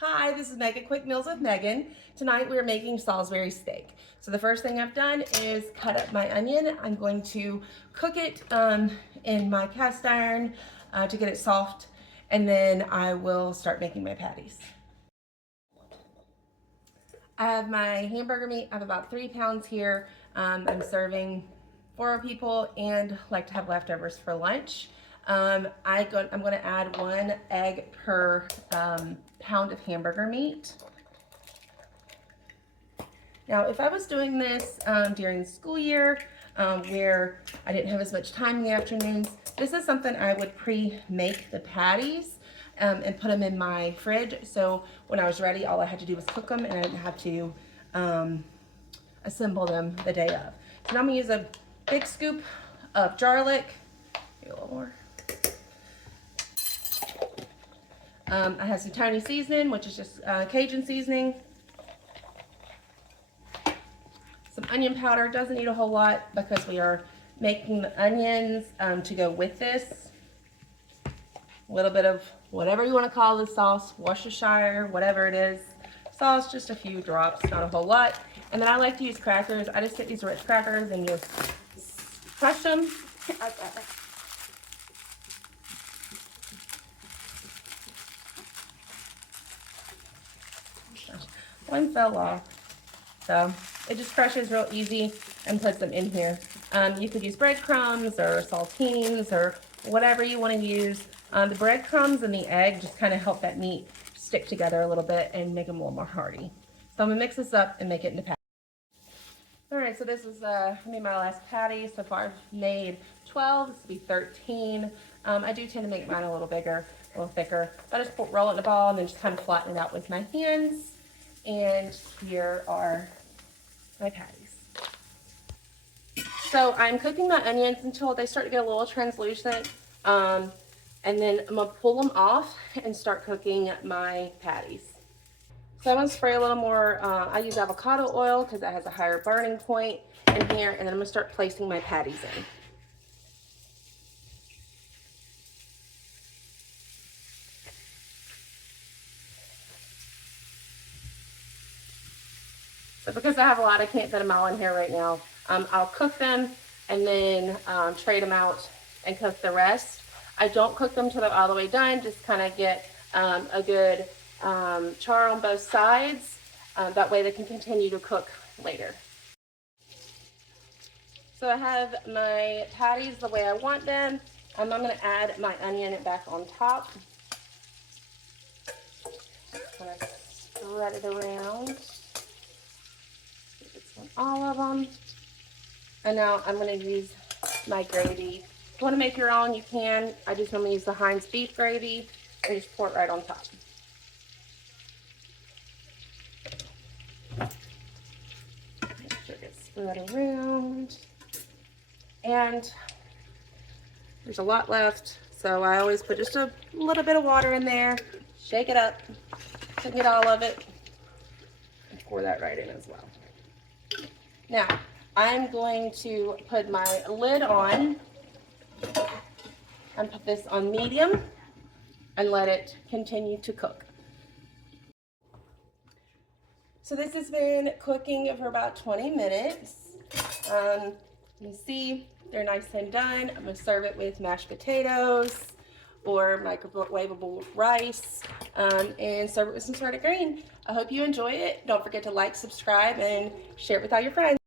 Hi, this is Megan, Quick Meals with Megan. Tonight we're making Salisbury steak. So the first thing I've done is cut up my onion. I'm going to cook it in my cast iron to get it soft, and then I will start making my patties. I have my hamburger meat. I have about 3 pounds here. I'm serving 4 people and like to have leftovers for lunch. I'm going to add 1 egg per pound of hamburger meat. Now, if I was doing this during the school year where I didn't have as much time in the afternoons, this is something I would pre-make the patties and put them in my fridge. So when I was ready, all I had to do was cook them and I didn't have to assemble them the day of. So now I'm gonna use a big scoop of garlic. Maybe a little more. I have some tiny seasoning, which is just Cajun seasoning. Some onion powder. Doesn't need a whole lot because we are making the onions to go with this. A little bit of whatever you want to call this sauce, Worcestershire, whatever it is. Sauce, just a few drops, not a whole lot. And then I like to use crackers. I just get these Ritz crackers and just crush them. One fell off. So it just crushes real easy and puts them in here. You could use breadcrumbs or saltines or whatever you want to use. The breadcrumbs and the egg just kind of help that meat stick together a little bit and make them a little more hearty. So I'm going to mix this up and make it into patties. Alright, so this is my last patty. So far I've made 12. This will be 13. I do tend to make mine a little bigger, a little thicker. I just roll it in a ball and then just kind of flatten it out with my hands. And here are my patties. So I'm cooking my onions until they start to get a little translucent. And then I'm going to pull them off and start cooking my patties. So I'm going to spray a little more, I use avocado oil because that has a higher burning point in here. And then I'm going to start placing my patties in. So because I have a lot, I can't fit them all in here right now. I'll cook them and then trade them out and cook the rest. I don't cook them till they're all the way done, just kind of get a good char on both sides. That way they can continue to cook later. So I have my patties the way I want them. I'm going to add my onion back on top. Kind of spread it around. All of them. And now I'm going to use my gravy. If you want to make your own, you can. I just normally use the Heinz beef gravy and just pour it right on top. Make sure it gets spread around. And there's a lot left, so I always put just a little bit of water in there, shake it up to get all of it, and pour that right in as well. Now, I'm going to put my lid on and put this on medium and let it continue to cook. So this has been cooking for about 20 minutes. You can see they're nice and done. I'm going to serve it with mashed potatoes or microwavable rice and serve it with some sort of green. I hope you enjoy it. Don't forget to like, subscribe, and share it with all your friends.